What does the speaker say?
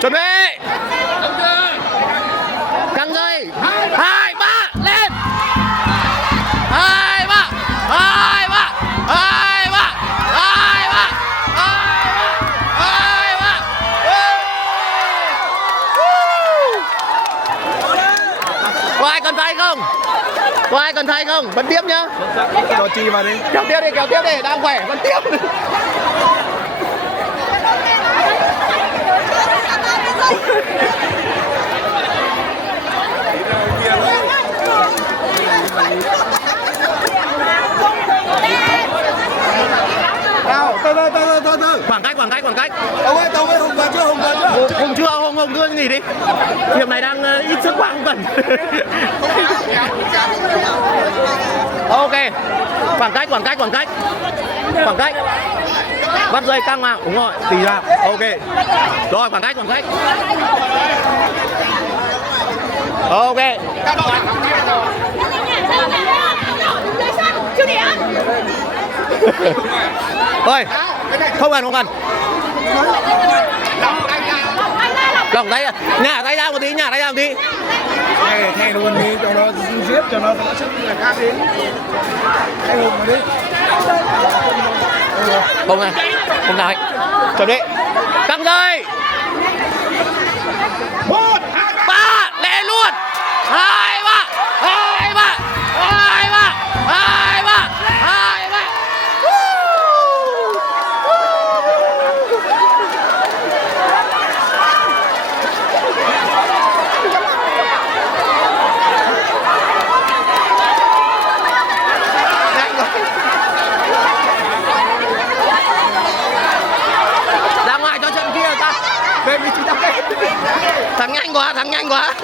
Chuẩn bị. Căng dây. 2, 3, lên. 2, 3, 2, 3, 2, 3, 2, 3, 2, 3. Có ai cần thay không? Có ai cần thay không? Vẫn tiếp nhá. Cho Chi vào đi. Kéo tiếp đi, đang khỏe, vẫn tiếp. Nào, từ. Khoảng cách. Tao với Hùng vào chưa? Hùng chưa, Hùng cứ nghỉ đi. Hiệp này đang ít sức quá không cần. Ok. Khoảng cách. Bắt dây căng vào, đúng rồi, tì ra. Ok. Rồi, khoảng cách. Ok. Thôi, không cần. Lỏng tay, nhả tay ra một tí. Thay luôn đi cho nó giết cho nó đỡ sức người khác đi. Thay Hùng vào đi. Không nào. Chuẩn bị. Căng dây. 1, 3, lẹ luôn. 2, 3. Ra ngoài cho trận kia ta. Về vị trí tập. Thắng nhanh quá.